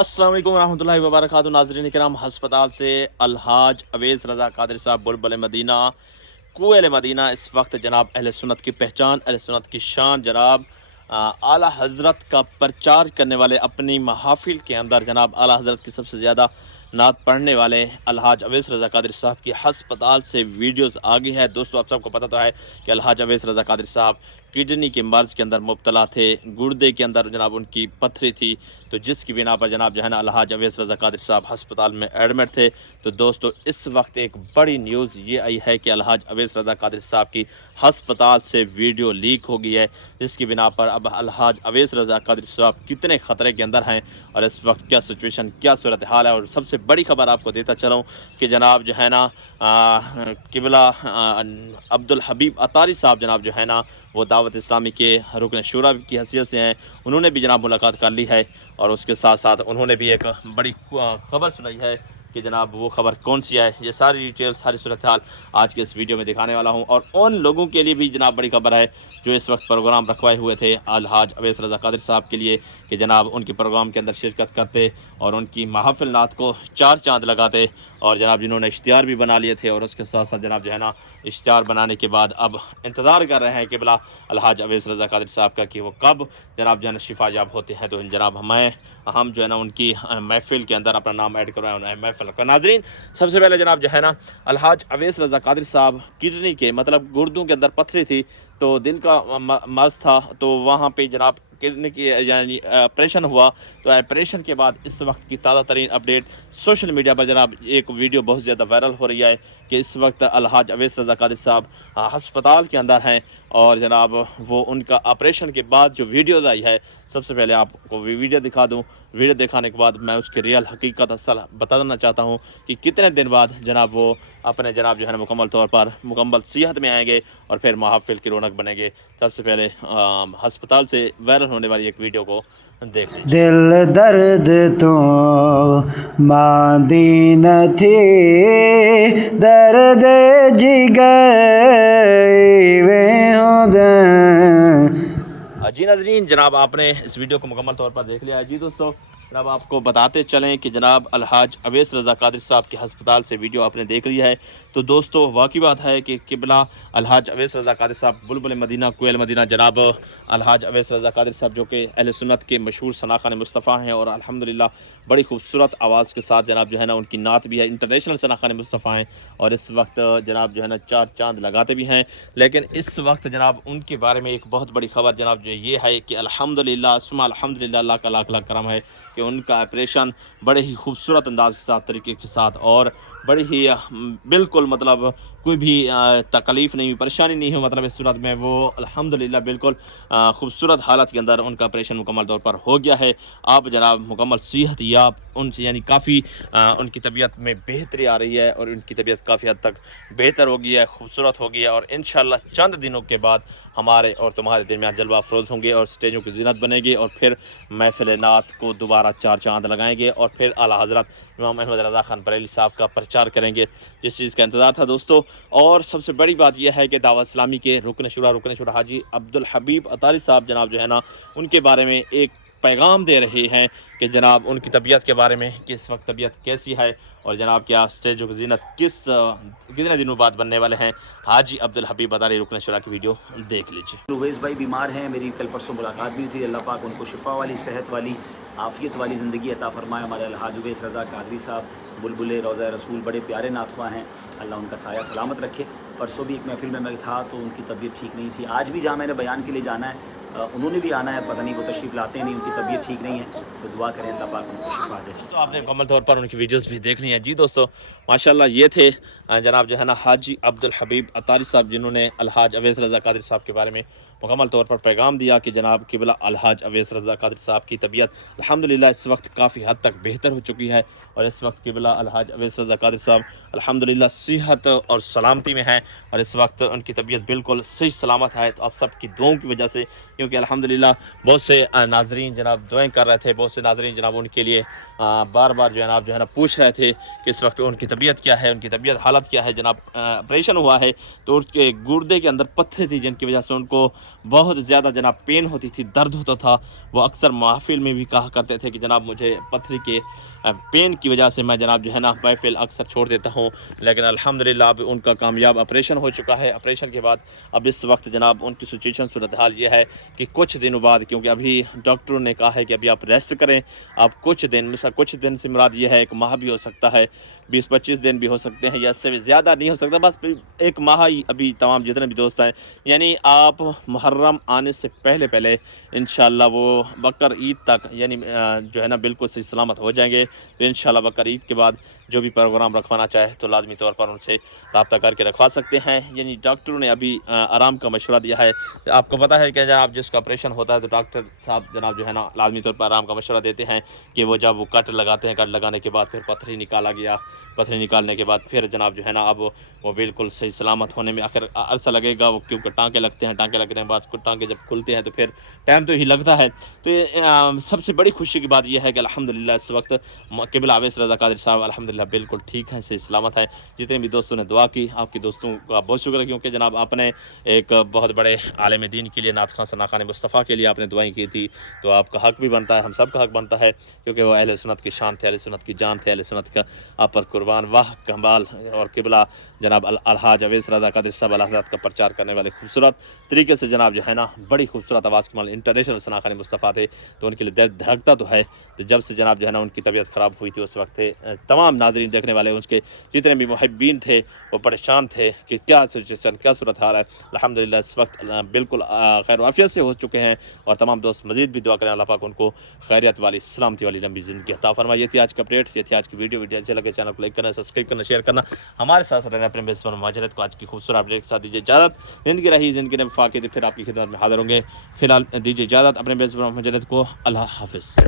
अस्सलाम वालेकुम रहमतुल्लाहि व बरकातहू। नाज़रीन इकराम, हस्पताल से अलहाज अवैस रज़ा कादरी साहब बुलबुल मदीना कुएल मदीना इस वक्त जनाब अहले सुन्नत की पहचान, अहले सुन्नत की शान, जनाब आला हज़रत का प्रचार करने वाले, अपनी महाफिल के अंदर जनाब आला हज़रत की सबसे ज़्यादा नात पढ़ने वाले अलहाज अवैस रज़ा कादरी साहब की हस्पताल से वीडियोस आ गई है। दोस्तों, आप सबको पता तो है कि अलहाज अवैस रज़ा कादरी साहब किडनी के मर्ज़ के अंदर मुब्तला थे, गुर्दे के अंदर जनाब उनकी पत्थरी थी, तो जिसकी बिना पर जनाब जो है ना अलहाज अवैस रज़ा कादरी साहब हस्पताल में एडमिट थे। तो दोस्तों, इस वक्त एक बड़ी न्यूज़ ये आई है कि अलहाज अवैस रज़ा कादरी साहब की हस्पताल से वीडियो लीक हो गई है, जिसकी बिना पर अब अलहाज अवैस रज़ा कादरी साहब कितने ख़तरे के अंदर हैं और इस वक्त क्या सिचुएशन, क्या सूरत हाल है। और सबसे बड़ी खबर आपको देता चलूँ कि जनाब जो है ना किबला अब्दुल हबीब अतारी साहब जनाब जो है ना वो दावत इस्लामी के रुकन शूरा की हैसियत से हैं। उन्होंने भी जनाब मुलाकात कर ली है और उसके साथ साथ उन्होंने भी एक बड़ी खबर सुनाई है कि जनाब वो खबर कौन सी है। ये सारी डिटेल, सारी सूरत हाल आज के इस वीडियो में दिखाने वाला हूँ। और उन लोगों के लिए भी जनाब बड़ी खबर है जो इस वक्त प्रोग्राम रखवाए हुए थे अलहाज अवैस रज़ा कादरी साहब के लिए कि जनाब उनके प्रोग्राम के अंदर शिरकत करते और उनकी महफिल नात को चार चांद लगाते, और जनाब जिन्होंने इश्तिहार भी बना लिए थे। और उसके साथ साथ जनाब जो है ना इश्तिहार बनाने के बाद अब इंतज़ार कर रहे हैं कि बिला अलहाज अवैस रज़ा कादरी साहब का कि वो कब जनाब जो है ना शिफायाब होते हैं। तो जनाब हम जो है ना उनकी महफिल के अंदर अपना नाम ऐड करवाएं, उन्हें महफिल का। नाज़रीन, सबसे पहले जनाब जो है ना अलहाज अवैस रज़ा कादरी साहब किडनी के मतलब गुर्दों के अंदर पत्थरी थी, तो दिल का मर्ज़ था, तो वहाँ पे जनाब किडनी की यानी ऑपरेशन हुआ। तो ऑपरेशन के बाद इस वक्त की ताज़ा तरीन अपडेट सोशल मीडिया पर जनाब एक वीडियो बहुत ज़्यादा वायरल हो रही है कि इस वक्त अलहाज अवैस रज़ा कादरी साहब हस्पताल के अंदर हैं और जनाब वो उनका ऑपरेशन के बाद जो वीडियोज़ आई है, सबसे पहले आपको वीडियो दिखा दूँ। वीडियो दिखाने के बाद मैं उसकी रियल हकीकत असल बताना चाहता हूँ कि कितने दिन बाद जनाब वो अपने जनाब जो है ना मुकम्मल तौर पर मुकम्मल सेहत में आएंगे और फिर महफिल की रौनक बनेंगे। सबसे पहले हस्पताल से वायरल होने वाली एक वीडियो को देख लीजिए। दिल दर्द तो मांदी न थी, दर्द जिगर वे हो दे। जी नाज़रीन, जनाब आपने इस वीडियो को मुकम्मल तौर पर देख लिया है। जी दोस्तों, जनाब आपको बताते चलें कि जनाब अलहाज अवैस रज़ा कादरी साहब के हस्पताल से वीडियो आपने देख लिया है। तो दोस्तों, वाकई बात है कि किबला अलहाज अवैस रज़ा कादरी साहब बुलबुल मदीना कुएल मदीना जनाब अलहाज अवैस रज़ा कादरी साहब जो कि अहले सुन्नत के मशहूर सनाखान मुस्तफ़ा हैं और अल्हम्दुलिल्लाह बड़ी खूबसूरत आवाज़ के साथ जनाब जो है ना उनकी नात भी है, इंटरनेशनल सनाखान मुस्तफ़ा हैं और इस वक्त जनाब जो है ना चार चांद लगाते भी हैं। लेकिन इस वक्त जनाब उनके बारे में एक बहुत बड़ी खबर जनाब जो ये है कि अल्हम्दुलिल्लाह सुम्मा अल्हम्दुलिल्लाह, अल्लाह का लाख लाख करम है कि उनका ऑपरेशन बड़े ही खूबसूरत अंदाज के साथ, तरीके के साथ और बड़ी ही बिल्कुल मतलब कोई भी तकलीफ़ नहीं हुई, परेशानी नहीं हुई। मतलब इस सूरत में वो अल्हम्दुलिल्लाह बिल्कुल खूबसूरत हालत के अंदर उनका ऑपरेशन मुकम्मल तौर पर हो गया है। अब जनाब मुकम्मल सेहत याब उनसे यानी काफ़ी उनकी तबीयत में बेहतरी आ रही है और उनकी तबीयत काफ़ी हद तक बेहतर हो गई है, खूबसूरत हो गई है। और इंशाअल्लाह चंद दिनों के बाद हमारे और तुम्हारे दरमियान जलवा अफरोज़ होंगे और स्टेजों की ज़ीनत बनेगी और फिर महफिल नात को दोबारा चार चांद लगाएंगे और फिर आला हज़रत इमाम अहमद रज़ा खान बरेली साहब का प्रचार करेंगे, जिस चीज़ का इंतज़ार था दोस्तों। और सबसे बड़ी बात यह है कि दावत इस्लामी के रुकन शुरा हाजी अब्दुल हबीब अतारी साहब जनाब जो है ना उनके बारे में एक पैगाम दे रहे हैं कि जनाब उनकी तबीयत के बारे में कि इस वक्त तबीयत कैसी है और जनाब क्या स्टेजों की ज़ीनत कितने दिनों बाद बनने वाले हैं। हाजी अब्दुल हबीब अतारी रुकन शुरा की वीडियो देख लीजिए। उवैस भाई बीमार हैं, मेरी कल परसों मुलाकात भी थी। अल्लाह पाक उनको शिफा वाली, सेहत वाली, आफ़ियत वाली ज़िंदगी अता फ़रमाए। हमारे अलहाज उवैस रज़ा कादरी साहब बुलबुल रोज़ा रसूल बड़े प्यारे नातवा हैं, अल्लाह उनका साया सलामत रखे। परसों भी एक महफिल में मैं था तो उनकी तबीयत ठीक नहीं थी। आज भी जहाँ मैंने बयान के लिए जाना है उन्होंने भी आना है, पता नहीं वो तशरीफ़ लाते हैं नहीं, उनकी तबीयत ठीक नहीं है, तो दुआ करें अल्लाह पाक उनको शिफा दे। दोस्तों, आपने मुकम्मल तौर पर उनकी वीडियोस भी देखनी है। जी दोस्तों, माशाल्लाह ये थे जनाब जो है ना हाजी अब्दुल हबीब अतारी साहब, जिन्होंने अलहाज अवैस रज़ा कादरी साहब के बारे में मुकम्मल तौर पर पैगाम दिया कि जनाब किबला अलहाज अवैस रज़ा कादरी साहब की तबीयत अल्हम्दुलिल्लाह इस वक्त काफ़ी हद तक बेहतर हो चुकी है और इस वक्त किबला अलहाज अवैस रज़ा कादरी साहब अल्हम्दुलिल्लाह सेहत और सलामती में हैं और इस वक्त उनकी तबीयत बिल्कुल सही सलामत है। तो आप सब की दुआओं की वजह से, क्योंकि अल्हम्दुलिल्लाह बहुत से नाजरीन जनाब दुआएं कर रहे थे, बहुत से नाजरीन जनाब उनके लिए बार बार जो है ना पूछ रहे थे कि इस वक्त उनकी तबीयत क्या है, उनकी तबीयत हालत क्या है। जनाब ऑपरेशन हुआ है तो उसके गुर्दे के अंदर पत्थर थी जिनकी वजह से उनको بہت زیادہ جناب پین ہوتی تھی، درد ہوتا تھا. وہ اکثر محفل میں بھی کہا کرتے تھے کہ جناب مجھے پتھری کے پین کی وجہ سے میں جناب جو ہے نا محفل اکثر چھوڑ دیتا ہوں. لیکن الحمدللہ اب ان کا کامیاب آپریشن ہو چکا ہے. آپریشن کے بعد اب اس وقت جناب ان کی سچویشن صورتحال یہ ہے کہ کچھ دنوں بعد، کیونکہ ابھی ڈاکٹروں نے کہا ہے کہ ابھی آپ ریسٹ کریں، آپ کچھ دن، مثلا کچھ دن سے مراد یہ ہے ایک ماہ بھی ہو سکتا ہے، 20-25 دن بھی ہو سکتے ہیں، یا اس سے بھی زیادہ نہیں ہو سکتا، بس ایک ماہ ہی ابھی تمام جتنے بھی دوست ہیں. یعنی آپ محرم آنے سے پہلے انشاءاللہ وہ بقر عید تک یعنی جو ہے نا بالکل صحیح سلامت ہو جائیں گے. تو انشاءاللہ بقر عید کے بعد جو بھی پروگرام رکھوانا چاہے تو لازمی طور پر ان سے رابطہ کر کے رکھوا سکتے ہیں. یعنی ڈاکٹروں نے ابھی آرام کا مشورہ دیا ہے. آپ کو پتہ ہے کہ جناب جس کا آپریشن ہوتا ہے تو ڈاکٹر صاحب جناب جو ہے نا لازمی طور پر آرام کا مشورہ دیتے ہیں کہ وہ جب وہ کٹ لگاتے ہیں، کٹ لگانے کے بعد پھر پتھری نکالا گیا، پتھری نکالنے کے بعد پھر جناب جو ہے نا اب وہ بالکل صحیح سلامت ہونے میں آخر عرصہ لگے گا. وہ کیونکہ ٹانکے لگتے ہیں، ٹانکے لگنے کے بعد ٹانکے جب کھلتے ہیں تو پھر ٹائم تو ہی لگتا ہے. تو سب سے بڑی خوشی کی بات یہ ہے کہ الحمدللہ اس وقت قبلہ اویس رضا قادری صاحب الحمدللہ بالکل ٹھیک ہیں، صحیح سلامت ہے. جتنے بھی دوستوں نے دعا کی، آپ کی دوستوں کا بہت شکر ہے، کیونکہ جناب آپ نے ایک بہت بڑے عالم دین کے لیے، نعت خواں ثنا خان مصطفیٰ کے لیے آپ نے دعائیں کی تھی. تو آپ کا حق بھی بنتا ہے، ہم سب کا حق بنتا ہے، کیونکہ وہ اہل سنت کی شان تھے، اہل سنت کی جان تھے، اہل سنت کا آپ پر قربان واہ کمال. اور قبلہ جناب الحاج اویس رضا قادری صاحب الحضرت کا پرچار کرنے والے خوبصورت طریقے سے جناب جو ہے نا بڑی خوبصورت آواز کے مال انٹرنیشنل ثنا خان مصطفیٰ تھے. تو ان کے لیے دل دھڑکتا تو ہے. تو جب سے جناب جو ہے نا ان کی طبیعت خراب ہوئی تھی اس وقت تمام ناظرین دیکھنے والے ان کے جتنے بھی محبین تھے وہ پریشان تھے کہ کیا سچویشن، کیا صورت حال ہے. الحمدللہ اس وقت بالکل خیر و عافیت سے ہو چکے ہیں. اور تمام دوست مزید بھی دعا کریں اللہ پاک ان کو خیریت والی، سلامتی والی لمبی زندگی عطا فرمائے. یہ تھی آج کا اپڈیٹ، یہ تھی آج کی ویڈیو اچھے لگے چینل کو لائک کرنا، سبسکرائب کرنا، شیئر کرنا، ہمارے ساتھ رہنا. اپنے بیس پر مہاجرت کو آج کی خوبصورت اپڈیٹ کے ساتھ دیجیے اجازت. زندگی رہی، زندگی نے وفا کی، پھر آپ کی خدمت میں حاضر ہوں گے. فی الحال دیجیے اجازت. اپنے بیس پر مہاجرت کو اللہ حافظ.